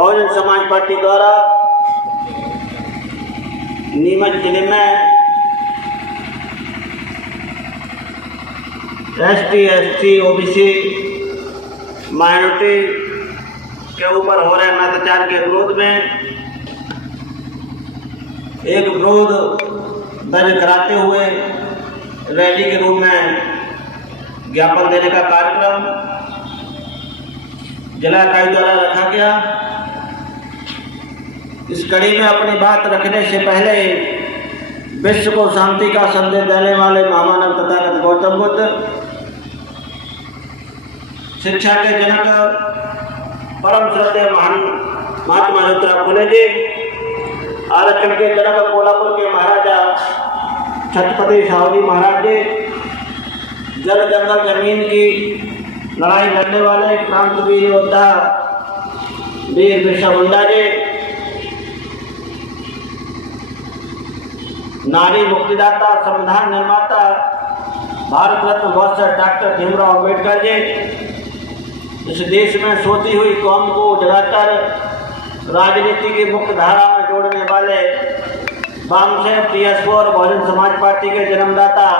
Bahujan Samaj party द्वारा नीमच जिले में एसटी, एसटी, ओबीसी, माइनॉरिटी के ऊपर हो रहे अत्याचार के विरोध में एक विरोध दर्ज कराते हुए रैली के रूप में ज्ञापन देने का कार्यक्रम जिला इकाई द्वारा रखा गया। इस कड़ी में अपनी बात रखने से पहले विश्व को शांति का संदेश देने वाले महामानव तथागत गौतम बुद्ध, शिक्षा के जनक परम श्रद्धेय महात्मा ज्योतिराव फुले जी, आरक्षण के जनक कोल्हापुर के महाराजा छत्रपति शाहू महाराज जी, जल जंगल जमीन की लड़ाई लड़ने वाले क्रांतिवीर योद्धा वीर बिरसा मुंडा जी, नारी मुक्तिदाता, संविधान निर्माता, भारत रत्न बॉसर डॉक्टर भीमराव अम्बेडकर जी, इस देश में सोती हुई कौम को जगाकर राजनीति की मुख्य धारा में जोड़ने वाले वामसेन टीएसपी और बहुजन समाज पार्टी के जन्मदाता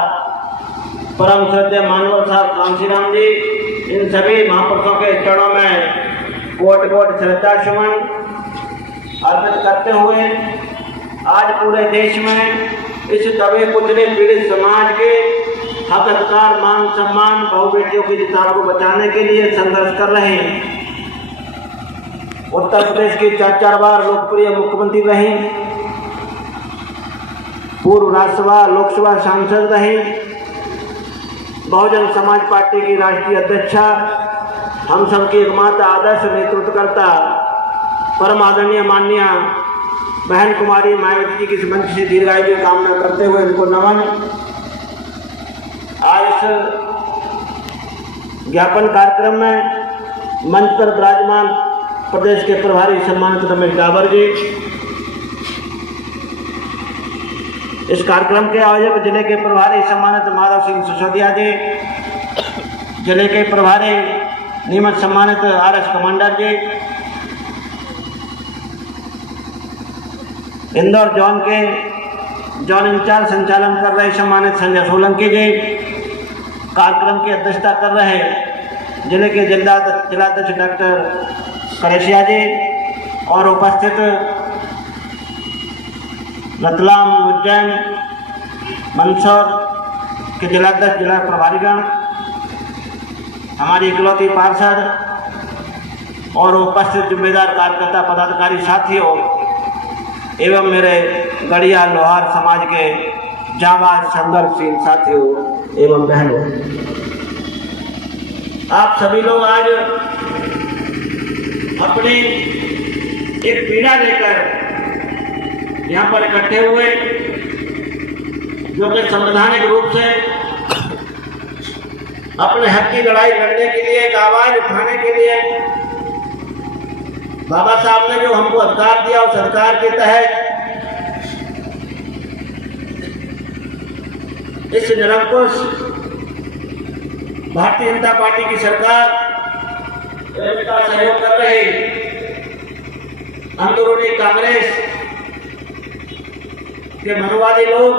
परम श्रद्धेय मानवर साहब कांशीराम जी, इन सभी महापुरुषों के चरणों में कोटि कोटि श्रद्धा सुमन अर्पित करते हुए आज पूरे देश में इस दबे कुचले पीड़ित समाज के हक अधिकार, मान सम्मान, बहु बेटियों की अधिकार को बचाने के लिए संघर्ष कर रहे हैं। उत्तर प्रदेश की 4 बार लोकप्रिय मुख्यमंत्री रही, पूर्व राज्यसभा लोकसभा सांसद रही, बहुजन समाज पार्टी की राष्ट्रीय अध्यक्षा, हम सबकी एकमात्र आदर्श नेतृत्वकर्ता, परम आदरणीय माननीय बहन कुमारी मायावती जी की इस मंच से दीर्घायु की कामना करते हुए उनको नमन। आज इस ज्ञापन कार्यक्रम में मंच पर विराजमान प्रदेश के प्रभारी सम्मानित रमेश डाबर जी, इस कार्यक्रम के आयोजक जिले के प्रभारी सम्मानित माधव सिंह सिसोदिया जी, जिले के प्रभारी नीमच सम्मानित आरएस कमांडर जी, इंदौर जोन के जोन इंचार्ज संचालन कर रहे सम्मानित संजय सोलंकी जी, कार्यक्रम की अध्यक्षता कर रहे जिले के जिलाध्यक्ष डॉक्टर करेशिया जी और उपस्थित रतलाम, उज्जैन, मंदसौर के जिलाध्यक्ष, जिला प्रभारीगण, हमारी इकलौती पार्षद और उपस्थित जिम्मेदार कार्यकर्ता पदाधिकारी साथियों एवं मेरे गढ़िया लोहार समाज के जाबाज संघर्षशील साथियों एवं बहनों, आप सभी लोग आज अपनी एक पीड़ा लेकर यहाँ पर इकट्ठे हुए, जो कि संवैधानिक रूप से अपने हक की लड़ाई लड़ने के लिए, एक आवाज उठाने के लिए बाबा साहब ने जो हमको अधिकार दिया उस अधिकार के तहत इस निरंकुश भारतीय जनता पार्टी की सरकार का सहयोग कर रही अंदरूनी कांग्रेस के मनुवादी लोग,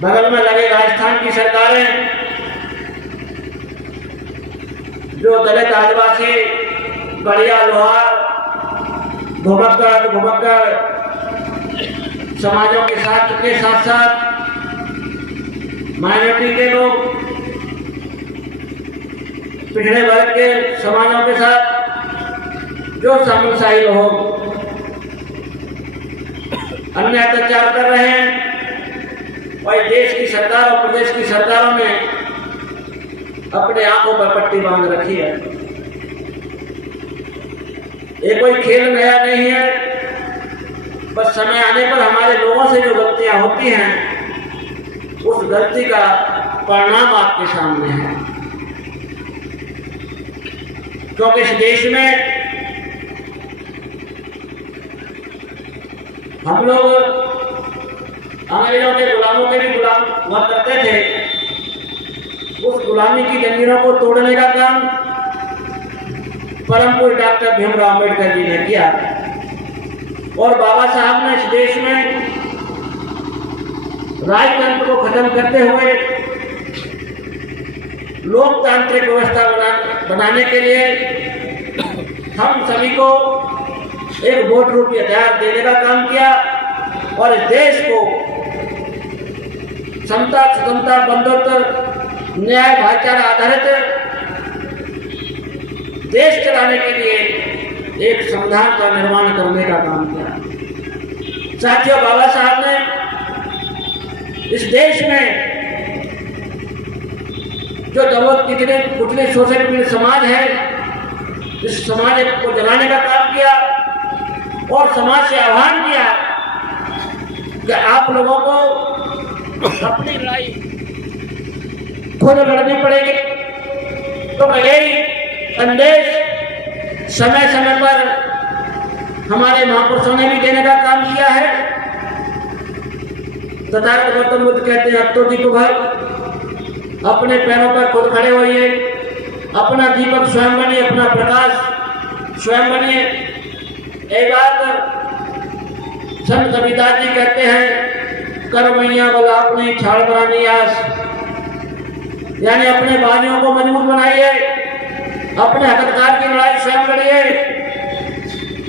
बगल में लगे राजस्थान की सरकारें, जो दलित, आदिवासी, गढ़िया, लोहार, भुमक्कड़ समाजों के साथ साथ माइनॉरिटी के लोग, पिछड़े वर्ग के समाजों के साथ जो सामंतशाही लोग अन्य अत्याचार कर रहे हैं, वही देश की सरकार और प्रदेश की सरकारों ने अपने आंखों पर पट्टी बांध रखी है। ये कोई खेल नया नहीं है, बस समय आने पर हमारे लोगों से जो गलतियां होती हैं उस गलती का परिणाम आपके सामने है। क्योंकि इस देश में हम लोग अंग्रेजों के गुलामों के भी गुलाम हुआ करते थे। उस गुलामी की जंजीरों को तोड़ने का काम परम पूज्य डॉक्टर भीमराव अंबेडकर जी ने किया। और बाबा साहब ने इस देश में राजतंत्र को खत्म करते हुए लोकतांत्रिक व्यवस्था बनाने के लिए हम सभी को एक वोट रूपी हथियार देने का काम किया और इस देश को समता, सुगमता, बंधुत्व, न्याय, भाईचारा आधारित देश चलाने के लिए एक संविधान का निर्माण करने का काम किया। साथियों, बाबा साहब ने इस देश में जो दबोच कितने कुचले शोषित पीड़ित समाज है, इस समाज को जलाने का काम किया और समाज से आह्वान किया कि आप लोगों को अपनी लड़ाई खुद लड़नी पड़ेगी। तो यही संदेश समय समय पर हमारे महापुरुषों ने भी देने का काम किया है। तथागत गौतम बुद्ध कहते हैं, अब तो दीप भर, अपने पैरों पर खुद खड़े होइए, अपना दीपक स्वयं बनिए, अपना प्रकाश स्वयं बनिए। एक बात संत कबीरदास जी कहते हैं, कर मैया बोला अपनी छाड़ बनानी आस, यानी अपने बानियों को मजबूत बनाइए, अपने हकदार की लड़ाई स्वयं लड़िए।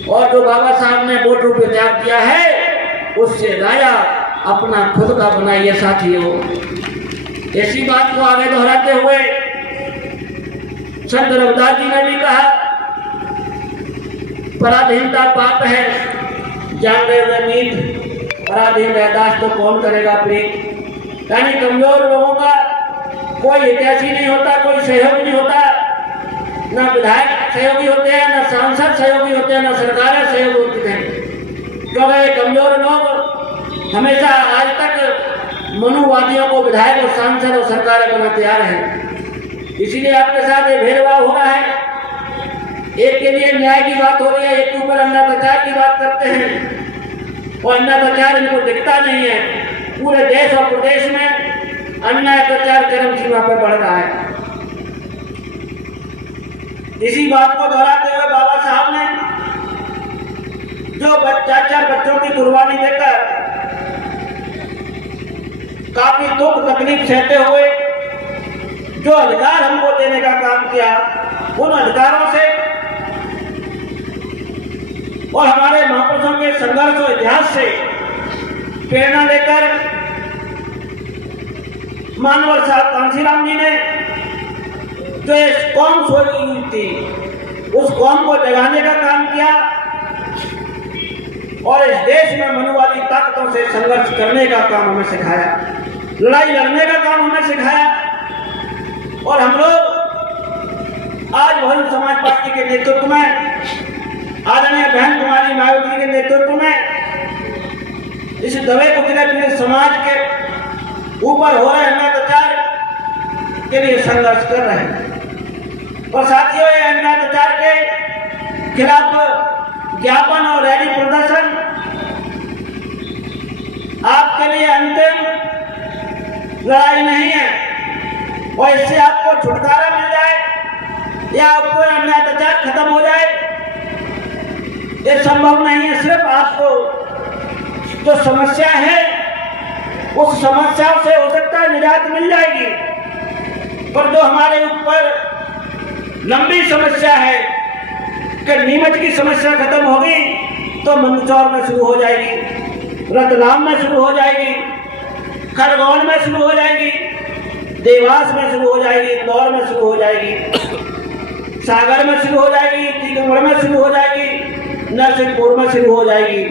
और जो बाबा साहब ने वोट रूपी त्याग किया है, उससे दाया अपना खुद का बनाइए। साथियों, ऐसी बात को आगे दोहराते हुए संत रविदास जी ने भी कहा, पराधीनता पाप है, जान रहे नीत, पराधीन रहदास तो कौन करेगा प्रीत। यानी कमजोर लोगों का कोई हितैषी नहीं होता, कोई सहयोगी नहीं होता, ना विधायक सहयोगी होते हैं, ना सांसद सहयोगी होते हैं, ना सरकारें सहयोगी होती हैं। क्योंकि कमजोर लोग हमेशा आज तक मनुवादियों को विधायक और सांसद और सरकारें बनाते आ रहे हैं। इसीलिए आपके साथ ये भेदभाव हो रहा है। एक के लिए न्याय की बात हो रही है, एक के ऊपर अन्याचार की बात करते हैं और अन्याचार इनको दिखता नहीं है। पूरे देश और प्रदेश में अन्याचार चरम सीमा पर बढ़ रहा है। इसी बात को दोहराते हुए बाबा साहब ने जो 4 बच्चों की कुर्बानी देकर काफी दुख तकलीफ सहते हुए जो अधिकार हमको देने का काम किया, उन अधिकारों से और हमारे महापुरुषों के संघर्ष और इतिहास से प्रेरणा लेकर मानवर साहब कांशीराम जी ने जो इस कौम सोई हुई थी, उस कौम को जगाने का काम किया और इस देश में मनुवादी ताकतों से संघर्ष करने का काम हमें सिखाया, लड़ाई लड़ने का काम हमें सिखाया। और हम लोग आज बहुजन समाज पार्टी के नेतृत्व में, आदरणीय बहन कुमारी मायावती के नेतृत्व में इस दबे कुचले पीड़ित समाज के ऊपर हो रहे अन्याचार के लिए संघर्ष कर रहे हैं। और साथियों, ये अन्याचार के खिलाफ ज्ञापन और रैली प्रदर्शन आपके लिए अंतिम लड़ाई नहीं है और इससे आपको छुटकारा मिल जाए या आपको अन्याचार खत्म हो जाए, ये संभव नहीं है। सिर्फ आपको जो समस्या है, उस समस्या से हो सकता है निजात मिल जाएगी, पर जो हमारे ऊपर लंबी समस्या है कि नीमच की समस्या खत्म होगी तो मंदसौर में शुरू हो जाएगी, रतलाम में शुरू हो जाएगी, खरगोन में शुरू हो जाएगी, देवास में शुरू हो जाएगी, इंदौर में शुरू हो जाएगी, सागर में शुरू हो जाएगी, टीकमगढ़ में शुरू हो जाएगी, नरसिंहपुर में शुरू हो जाएगी।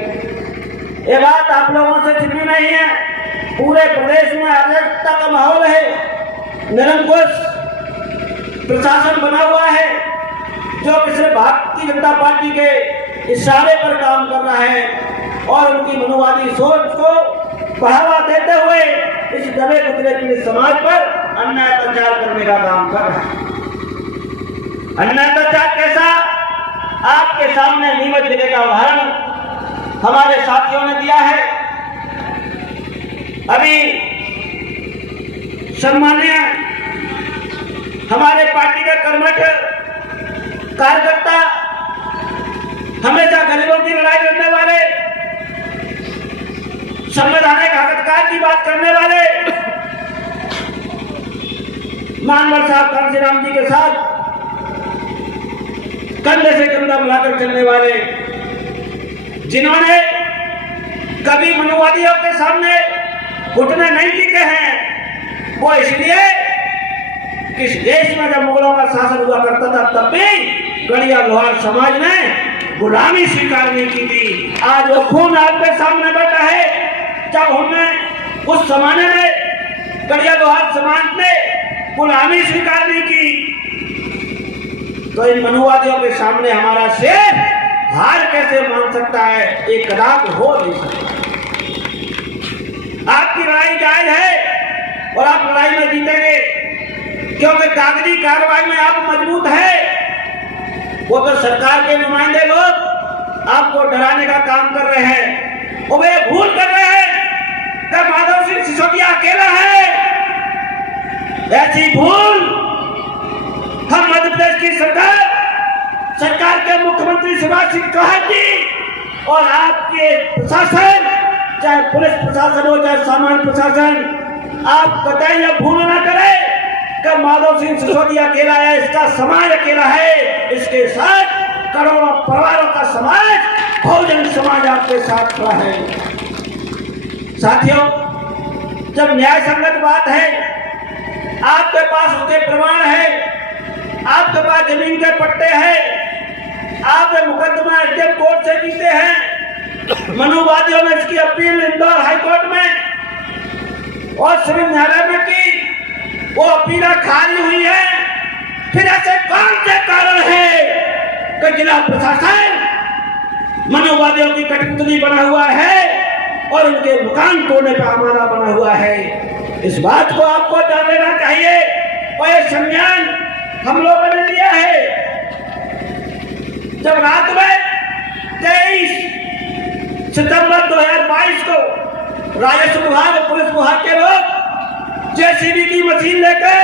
ये बात आप लोगों से छिपी नहीं है। पूरे प्रदेश में अराजकता का माहौल है, निरंकुश प्रशासन बना हुआ है जो कि सिर्फ भारतीय जनता पार्टी के इशारे पर काम कर रहा है और उनकी मनुवादी सोच को बढ़ावा देते हुए इस दबे कुचले पीड़ित समाज पर अन्याचार करने का काम कर रहा है। अन्याचार कैसा? आपके सामने नीमच जिले का उदाहरण हमारे साथियों ने दिया है। अभी सम्मान्य हमारे पार्टी का कर्मठ कार्यकर्ता करने वाले मानवर साहब कांशीराम जी के साथ कंधे से कंधा मिलाकर चलने वाले, जिन्होंने कभी मनुवादियों के सामने घुटने नहीं टिके हैं, वो इसलिए कि इस देश में जब मुगलों का शासन हुआ करता था तब भी गढ़िया लोहार समाज ने गुलामी स्वीकार नहीं की थी। आज वो खून आपके सामने बैठा है। जब हमने उस जमाने में गढ़िया लोहार समाज ने गुलामी स्वीकार नहीं की, तो इन मनुवादियों के सामने हमारा शेर हार कैसे मान सकता है? एक कदापि हो नहीं सकता। आपकी लड़ाई जायज है और आप लड़ाई में जीतेंगे, क्योंकि कागजी कार्रवाई में आप मजबूत है। वो तो सरकार के नुमाइंदे लोग आपको डराने का काम कर रहे हैं। वो वे भूल कर रहे हैं कि माधव सिंह सिसोदिया अकेला है। ऐसी भूल हम मध्य प्रदेश की सरकार के मुख्यमंत्री शिवराज सिंह चौहान जी और आपके प्रशासन, चाहे पुलिस प्रशासन हो चाहे सामान्य प्रशासन, आप कतई यह भूल ना करें कि माधव सिंह सिसोदिया अकेला है, इसका समाज अकेला है। इसके साथ करोड़ों परिवारों का समाज, बहुजन समाज आपके साथ खड़ा है। साथियों, जब न्याय संगत बात है, आपके पास उसके प्रमाण है, आपके पास जमीन के पट्टे हैं, आप मुकदमा एसडीएम कोर्ट से जीते हैं, मनुवादियों ने इसकी अपील इंदौर हाईकोर्ट में और सिविल न्यायालय में की, वो अपील खारिज हुई है। फिर ऐसे कौन से कारण है कि जिला प्रशासन मनुवादियों की कठपुतली बना हुआ है और उनके मकान तोड़ने का आमादा बना हुआ है? इस बात को आपको जान लेना चाहिए और ये संज्ञान हम लोगों ने लिया है। जब रात में 23 सितंबर 2022 को राजस्व विभाग और पुलिस विभाग के लोग जेसीबी की मशीन लेकर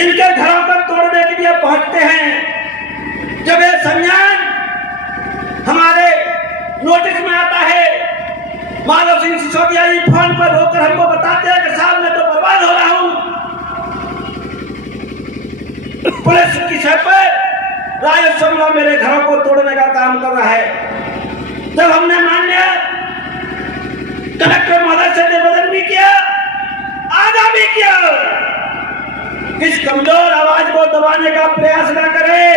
इनके घरों पर तोड़ने के लिए पहुंचते हैं, जब ये संज्ञान हमारे नोटिस में आता है, माधव सिंह सिसोदिया जी फोन पर होकर हमको बताते हैं कि साहब मैं तो बर्बाद हो रहा हूं, पुलिस की सर पर राजस्व मेरे घरों को तोड़ने का काम कर रहा है। जब हमने मान्य कलेक्टर महोदय से निवेदन भी किया, आगा भी किया, इस कमजोर आवाज को दबाने का प्रयास न करें।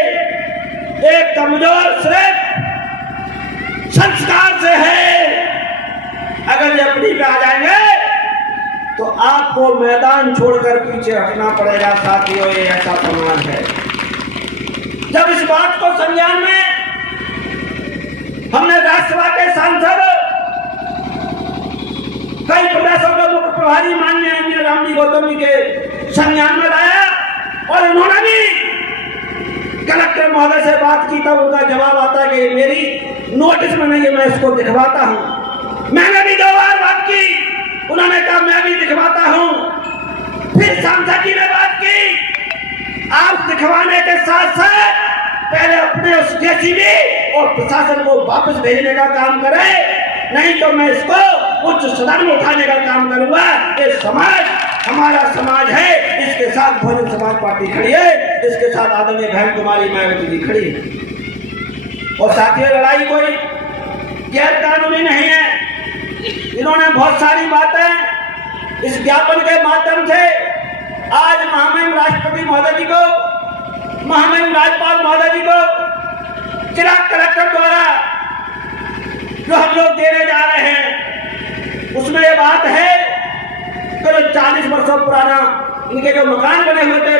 एक कमजोर सिर्फ संस्कार से है, अगर ये अपनी पे आ जाएंगे तो आपको मैदान छोड़कर पीछे हटना पड़ेगा। साथियों, ये ऐसा प्रमाण है। जब इस बात को संज्ञान में हमने राज्यसभा के सांसद, कई प्रदेशों के मुख्य प्रभारी माननीय इंजीनियर रामजी गौतम जी के संज्ञान में लाया और उन्होंने भी कलेक्टर महोदय से बात की, तब उनका जवाब आता है कि मेरी नोटिस में नहीं है, मैं इसको दिखवाता हूं। मैंने भी 2 बार बात की, उन्होंने कहा मैं भी दिखवाता हूं। फिर सांसद जी ने बात की, आप दिखवाने के साथ साथ पहले अपने उस जेसीबी और प्रशासन को वापस भेजने का काम करें, नहीं तो मैं इसको उच्च सदन में उठाने का काम करूंगा। ये समाज हमारा समाज है, इसके साथ बहुजन समाज पार्टी खड़ी है, इसके साथ आदरणीय बहन कुमारी मायावती जी खड़ी है। और साथियों, लड़ाई कोई गैर कानूनी नहीं है। इन्होंने बहुत सारी बातें इस ज्ञापन के माध्यम से आज महामहिम राष्ट्रपति महोदय जी को, महामहिम राज्यपाल महोदय जी को, जिला कलेक्टर द्वारा जो हम लोग देने जा रहे हैं, उसमें ये बात है कि 40 वर्षों पुराना इनके जो मकान बने हुए थे,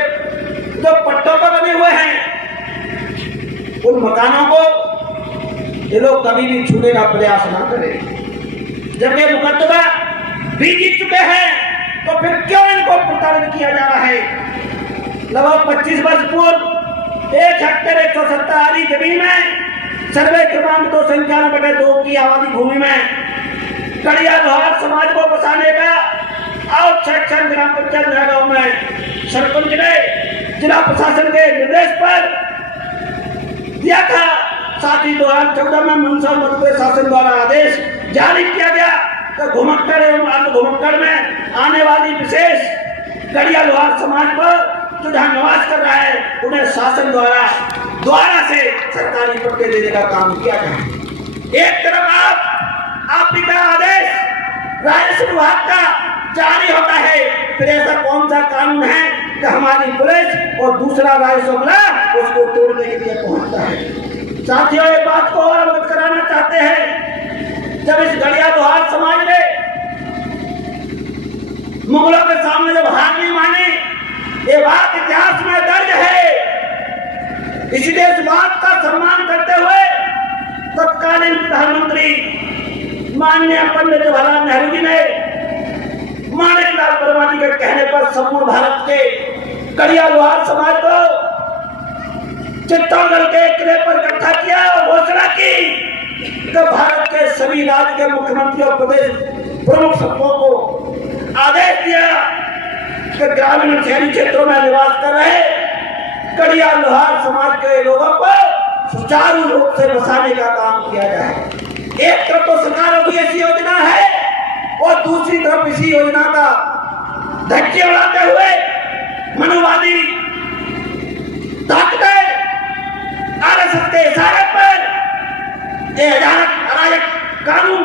जो पट्टों पर बने हुए हैं, उन मकानों को ये लोग कभी भी छूने का प्रयास ना करें। जब ये मुकदमा भी जीत चुके हैं तो फिर क्यों इनको प्रताड़ित किया जा रहा है? लगभग 25 वर्ष पूर्व 1 हेक्टेयर 170 आली जमीन में सर्वे क्रमांक 295/2 की आबादी भूमि में गढ़िया लोहार समाज को बसाने का आउट सेक्शन ग्राम पंचायत नयागांव में सरपंच ने जिला प्रशासन के निर्देश पर दिया था। साथ ही 2014 में मनसा मध्य प्रदेश शासन द्वारा आदेश जारी किया गया तो घुमक्कड़ एवं अर्ध-घुमक्कड़ में आने वाली विशेष गड़िया लोहार समाज पर जो जहां निवास कर रहा है, उन्हें शासन द्वारा से सरकारी पट्टे देने का काम किया जाए। एक तरफ आप का आदेश राजस्व विभाग का जारी होता है, फिर ऐसा कौन सा कानून है कि हमारी पुलिस और दूसरा राजस्व विभाग उसको तोड़ने के लिए पहुंचता है। साथियों, एक बात को और अवगत कराना चाहते हैं, जब इस गड़िया लोहार समाज ने मुगलों के सामने जब हार नहीं मानी, ये बात इतिहास में दर्ज है। इसलिए इस बात का सम्मान करते हुए तत्कालीन प्रधानमंत्री माननीय पंडित जवाहरलाल नेहरू जी ने माणिकलाल वर्मा जी के कहने पर संपूर्ण भारत के गड़िया लोहार समाज को चित्तौड़गढ़ के किले पर इकट्ठा किया और घोषणा की कि भारत के सभी राज्य के मुख्यमंत्री और प्रदेश प्रमुख सबको को आदेश दिया कि ग्रामीण और शहरी क्षेत्रों में निवास कर रहे गड़िया लोहार समाज के लोगों को सुचारू रूप से बसाने का काम किया जाए। एक तरफ तो सरकारों की ऐसी योजना है और दूसरी तरफ इसी योजना का धक्के उड़ाते हुए मनुवादी ताकतें आरएसएस के इशारे पर अराजक कानून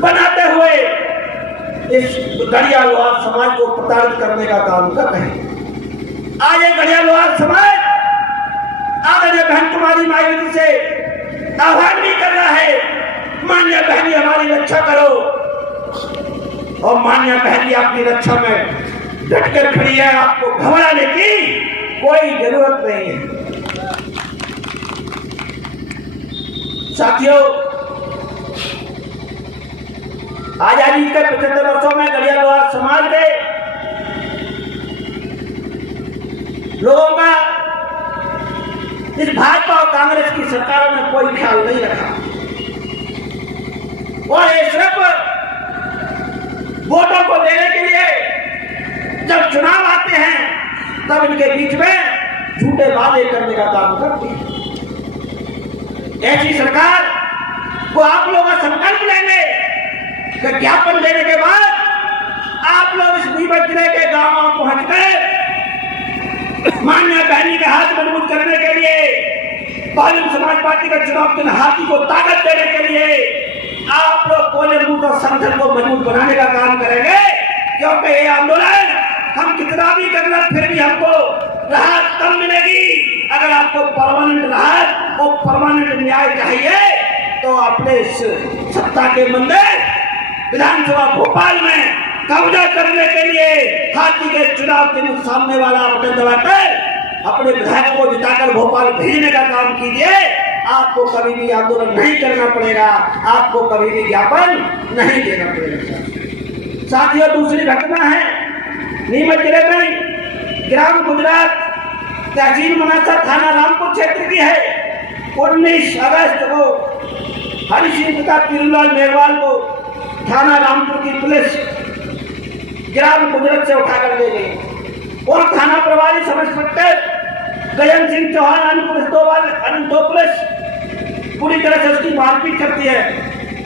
बनाते हुए इस गड़िया लोहार समाज को प्रताड़ित करने का काम कर रहे हैं। आज ये गड़िया लोहार समाज आदरणीय बहन कुमारी मायावती से आह्वान भी कर रहा है, मान्य बहनी हमारी रक्षा करो, और मान्य बहनी अपनी रक्षा में डटकर खड़ी है, आपको घबराने की कोई जरूरत नहीं है। साथियों, आजादी के 75 वर्षों में गड़िया लोहार समाज के लोगों का इस भाजपा और कांग्रेस की सरकारों ने कोई ख्याल नहीं रखा और ये सिर्फ वोटों को देने के लिए जब चुनाव आते हैं तब इनके बीच में झूठे वादे करने का काम करती है। ऐसी सरकार को आप लोग संकल्प लेंगे कि ज्ञापन देने के बाद आप लोग इस नीमच जिले के गांव में पहुंचकर मान्य बहनी के हाथ मजबूत करने के लिए बहुजन समाज पार्टी के चुनाव के हाथी को ताकत देने के लिए आप लोग कोने रूप और संगठन को मजबूत बनाने का काम करेंगे, क्योंकि ये आंदोलन हम कितना भी करना फिर भी हमको राहत कम मिलेगी। अगर आपको परमानेंट राहत और परमानेंट न्याय चाहिए तो अपने इस सत्ता के मंदिर विधानसभा भोपाल में कब्जा करने के लिए हाथी के चुनाव के सामने वाला बटन दबाकर अपने विधायक को जिताकर भोपाल भेजने का काम कीजिए। आपको कभी भी आंदोलन नहीं करना पड़ेगा, आपको कभी भी ज्ञापन नहीं देना पड़ेगा। साथियों, दूसरी घटना है नीमच जिले में ग्राम गुजरात तहसील मनासा थाना रामपुर क्षेत्र की है। 19 अगस्त को हरि सिंह तथा पीरूलाल मेघवाल को थाना रामपुर की पुलिस ग्राम गुजरात से उठाकर ले गई और थाना प्रभारी सब इंस्पेक्टर गजन सिंह चौहान दो पुलिस पूरी तरह से उसकी मारपीट करती है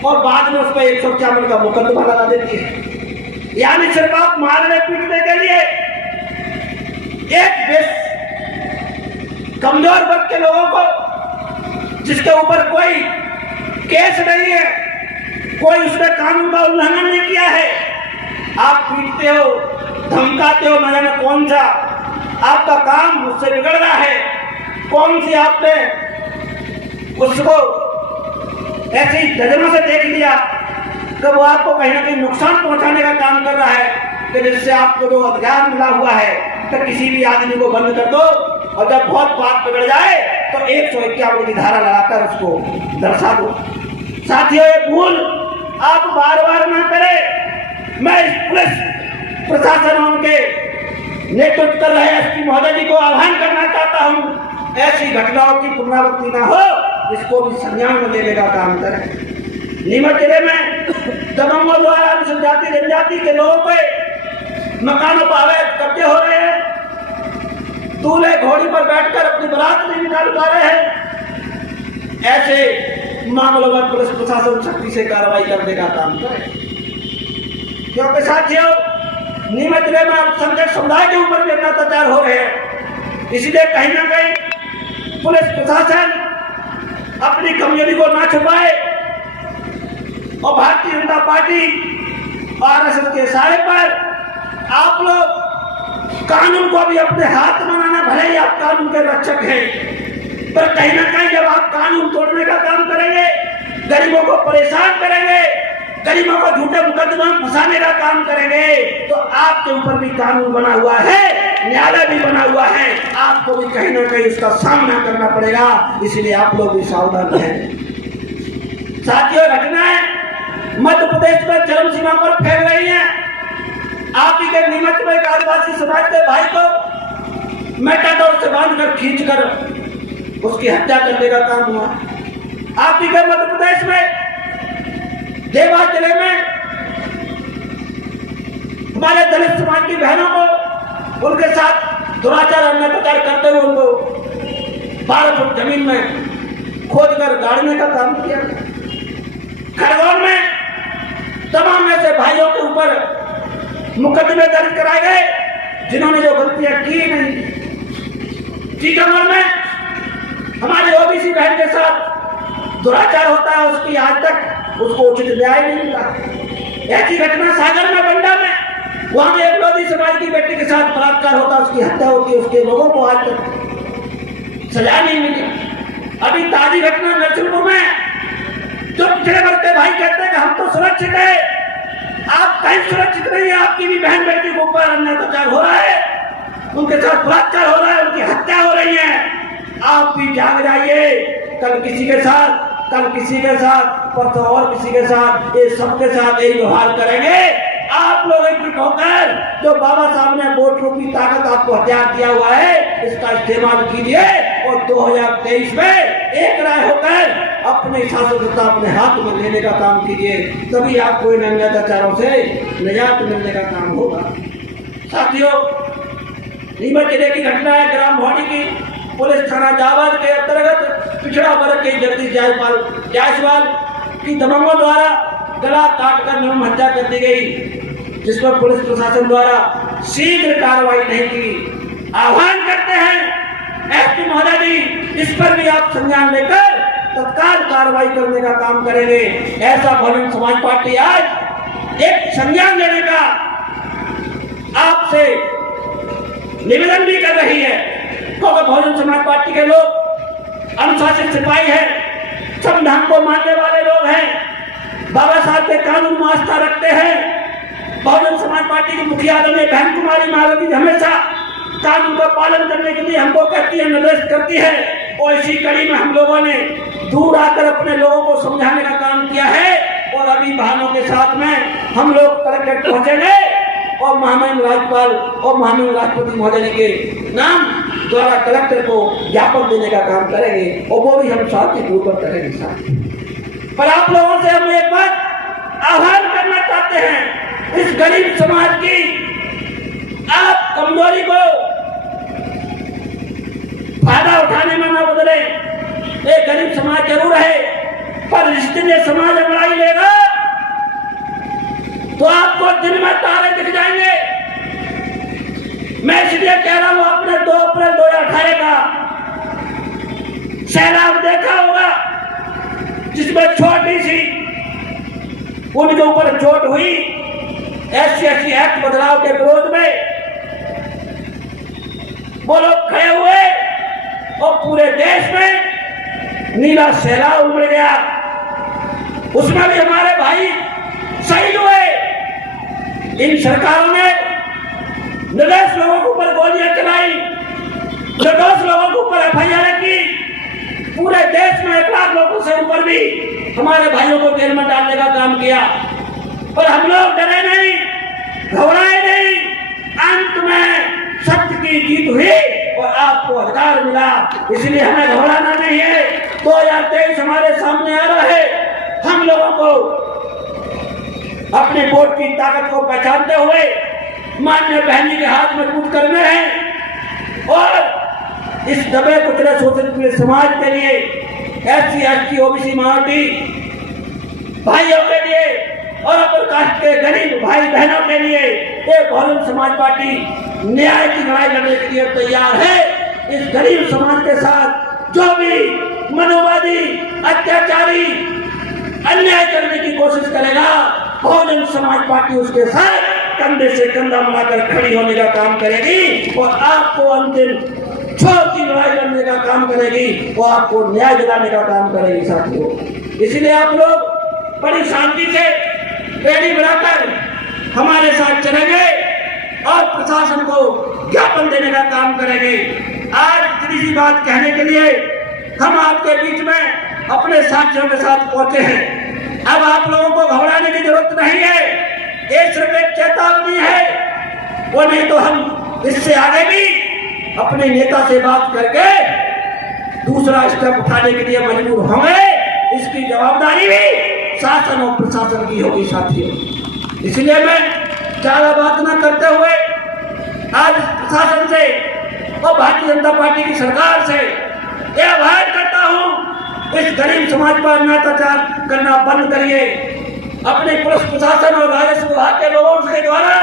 और बाद में उस पर 151 का मुकदमा लगा देती है। यानी सिर्फ आप मारने पीटने के लिए एक कमजोर वर्ग के लोगों को जिसके ऊपर कोई केस नहीं है, कोई उसने कानून का उल्लंघन नहीं किया है, आप पीटते हो, धमकाते हो, न जाने कौन सा आपका काम उससे बिगड़ रहा है, कौन सी आपने उसको ऐसे ही नजरों से देख लिया कि वो आपको कहीं ना कहीं नुकसान पहुंचाने का काम कर रहा है, कि जिससे आपको जो अधिकार मिला हुआ है तो किसी भी आदमी को बंद कर दो और जब बहुत बात बिगड़ जाए तो 151 की धारा लगाकर उसको दर्शा दो। साथियों, ये भूल आप बार बार ना करें। मैं इस पुलिस प्रशासन उनके नेतृत्व कर रहे एसपी महोदय जी को आह्वान करना चाहता हूं, ऐसी घटनाओं की पुनरावृत्ति ना हो, इसको भी संज्ञान में लेने का काम करें। नीमच जिले में दबंगों द्वारा अनुसूचित जनजाति के लोगों पे मकानों पर अवैध कब्जे हो रहे हैं, दूल्हे घोड़ी पर बैठकर अपनी बारात नहीं निकाल पा रहे हैं। ऐसे मामलों में पुलिस प्रशासन शक्ति से कार्रवाई करने का काम करे। क्योंकि साथियों नीमच जिले में अल्पसंख्यक समुदाय के ऊपर भी अत्याचार हो रहे हैं। इसलिए कहीं ना कहीं पुलिस प्रशासन अपनी कमजोरी को ना छुपाए और भारतीय जनता पार्टी आरएसएस के इशारे पर आप लोग कानून को भी अपने हाथ बनाना, भले ही आप कानून के रक्षक हैं, पर कहीं ना कहीं जब आप कानून तोड़ने का काम करेंगे, गरीबों को परेशान करेंगे, गरीबों को झूठे मुकदमे में फंसाने का काम करेंगे, तो आपके ऊपर भी कानून बना हुआ है, न्यायालय भी बना हुआ है, आपको भी कहीं ना कहीं उसका सामना करना पड़ेगा। इसलिए आप लोग भी सावधान रहें। साथियों, घटनाएं मध्य प्रदेश में चरम सीमा पर फैल रही हैं। आप ही के नीमच में एक आदिवासी समाज के भाई को मेटाडोर से बांधकर खींचकर उसकी हत्या करने का काम हुआ। आप ही के मध्य प्रदेश में देवास जिले में हमारे दलित समाज की बहनों को उनके साथ दुराचार अत्याचार करते हुए उनको 12 फुट जमीन में खोदकर गाड़ने का काम किया। खरगोन में तमाम ऐसे भाइयों के ऊपर मुकदमे दर्ज कराए गए जिन्होंने जो गलतियां की नहीं। टीकमगढ़ में हमारे ओबीसी बहन के साथ दुराचार होता है, उसकी आज तक उसको उचित न्याय नहीं मिला। ऐसी घटना सागर में, बंडा में, वहां में एक लोधी समाज की बेटी के साथ बलात्कार होता, उसकी हत्या होती, उसके लोगों को आज तक सजा नहीं मिली। अभी ताजी घटना नरसिंहपुर में, जो पिछड़े वर्ग के भाई कहते हैं कि हम तो सुरक्षित है, आप कहीं सुरक्षित नहीं है। आपकी भी बहन बेटी के ऊपर अत्याचार हो रहा है, उनके साथ बलात्कार हो रहा है, उनकी हत्या हो रही है। आप भी जाग जाइए। कल किसी के साथ, कल किसी के साथ, परसों और किसी के साथ, ये सबके साथ यही व्यवहार करेंगे। आप लोग एकजुट होकर जो बाबा साहब ने वोट रूपी ताकत आपको हथियार दिया हुआ है, इसका इस्तेमाल कीजिए और 2023 में एक राय होकर अपने शासन सत्ता अपने हाथ में लेने का काम कीजिए। तभी आपको इन अत्याचारों से निजात मिलने का काम होगा। साथियों, नीमच जिले की घटना है ग्राम भौनी की। पुलिस थाना जावद के अंतर्गत पिछड़ा वर्ग के जगदीश जायसवाल की दबंगों द्वारा गला काटकर निर्मम हत्या कर दी गई, जिसपर पुलिस प्रशासन द्वारा शीघ्र कार्रवाई नहीं की। आह्वान करते हैं एसपी महोदय जी, इस पर भी आप संज्ञान लेकर तत्काल कार्रवाई करने का काम करेंगे। ऐसा बहुजन समाज पार्टी आज एक संज्ञान लेने का आपसे निवेदन भी कर रही है, क्योंकि बहुजन समाज पार्टी के लोग अनुशासित सिपाही है, संविधान को मानने वाले लोग हैं, बाबा साहब के कानून में आस्था रखते हैं। बहुजन समाज पार्टी की मुखिया बहन कुमारी मायावती हमेशा कानून का पालन करने के लिए हमको कहती है, निर्देश करती है, और इसी कड़ी में हम लोगों ने दूर आकर अपने लोगों को समझाने का काम किया है। और अभी बहनों के साथ में हम लोग कलेक्ट्रेट पहुंचेंगे और महामहिम राज्यपाल और महामहिम राष्ट्रपति महोदय के नाम द्वारा कलेक्टर को ज्ञापन देने का काम करेंगे, और वो भी हम शांतिपूर्वक करेंगे। साथ पर आप लोगों से हम एक बात आह्वान करना चाहते हैं, इस गरीब समाज की आप कमजोरी को फायदा उठाने में न बदले। एक गरीब समाज जरूर है, पर जिस दिन ये समाज लड़ाई लेगा तो आपको दिन में तारे दिख जाएंगे। मैं इसलिए कह रहा हूं, आपने 2 अप्रैल 2018 का सैलाब देखा होगा, जिसमें छोटी सी उनके ऊपर चोट हुई। SC एक्ट बदलाव के विरोध में वो लोग खड़े हुए और पूरे देश में नीला सैलाब उमड़ गया। उसमें भी हमारे भाई शहीद हुए। इन सरकारों ने निर्दोष लोगों के ऊपर गोलियां चलाई, निर्दोष लोगों के ऊपर FIR की। पूरे देश में 1 लाख लोगों से ऊपर भी हमारे भाइयों को जेल में डालने का काम किया, पर हम लोग डरे नहीं, घबराए नहीं। अंत में सत्य की जीत हुई और आपको अधिकार मिला, इसलिए हमें घबराना नहीं है। 2023 हमारे सामने आ रहा है। हम लोगों को अपने वोट की ताकत को पहचानते हुए माननीय बहनी के हाथ में कूद करने हैं और इस दबे कुचले शोषित समाज के लिए, SC ST OBC माइनॉरिटी भाइयों के लिए और अपर कास्ट के गरीब भाई बहनों के लिए ये बहुजन समाज पार्टी न्याय की लड़ाई लड़ने के लिए तैयार है। इस गरीब समाज के साथ जो भी मनोवादी अत्याचारी अन्याय करने की कोशिश करेगा, बहुजन समाज पार्टी उसके साथ कंधे से कंधा मिलाकर खड़ी होने का काम करेगी और आपको अंतिम छोर की लड़ाई लड़ने का काम करेगी, वो आपको न्याय दिलाने का काम करेगी साथियों। इसलिए आप लोग बड़ी शांति से बेड़ी बनाकर हमारे साथ चलेंगे और प्रशासन को ज्ञापन देने का काम करेंगे। आज इतनी सी बात कहने के लिए हम आपके बीच में अपने साथियों के साथ पहुंचे हैं। अब आप लोगों को घबराने की जरूरत नहीं है, ये सिर्फ एक चेतावनी है। वो नहीं तो हम इससे आगे भी अपने नेता से बात करके दूसरा स्टेप उठाने के लिए मजबूर होंगे। इसकी जवाबदारी भी शासन और प्रशासन की होगी साथियों। इसलिए मैं ज्यादा बात न करते हुए आज प्रशासन से और भारतीय जनता पार्टी की सरकार से यह आह्वान करता हूं, इस गरीब समाज पर अत्याचार करना बंद करिए। अपने पुलिस प्रशासन और राजस्व विभाग के लोगों के द्वारा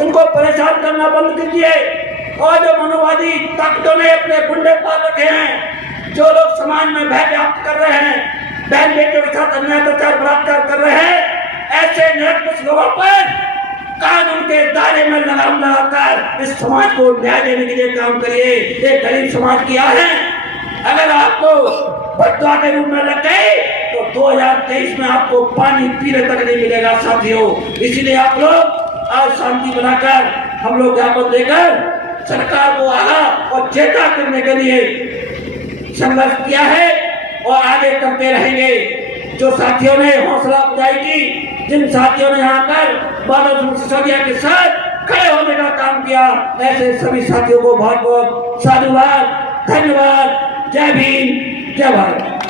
इनको परेशान करना बंद कीजिए। और जो मनोवादी ताकतों ने अपने गुंडे पाल रखे हैं, जो लोग समाज में भय व्याप्त कर रहे हैं, बहन बेटियों के साथ अन्याय अत्याचार बलात्कार कर रहे हैं, ऐसे निरंकुश लोगों पर कानून के दायरे में लगाम लगाकर इस समाज को न्याय देने के लिए काम करिए। ये गरीब समाज की आह है। अगर आपको बददुआ के रूप में लग गए तो 2023 में आपको पानी पीने तक नहीं मिलेगा साथियों। इसलिए आप लोग आज शांति बनाकर हम लोग ज्ञापन देकर सरकार को आगा और चेता करने के लिए संघर्ष किया है और आगे करते रहेंगे। जो साथियों ने हौसला अफजाई की, जिन साथियों ने यहाँ पर बादल सिसोदिया के साथ खड़े होने का काम किया, ऐसे सभी साथियों को बहुत बहुत साधुवाद, धन्यवाद। जय भीम, जय भारत।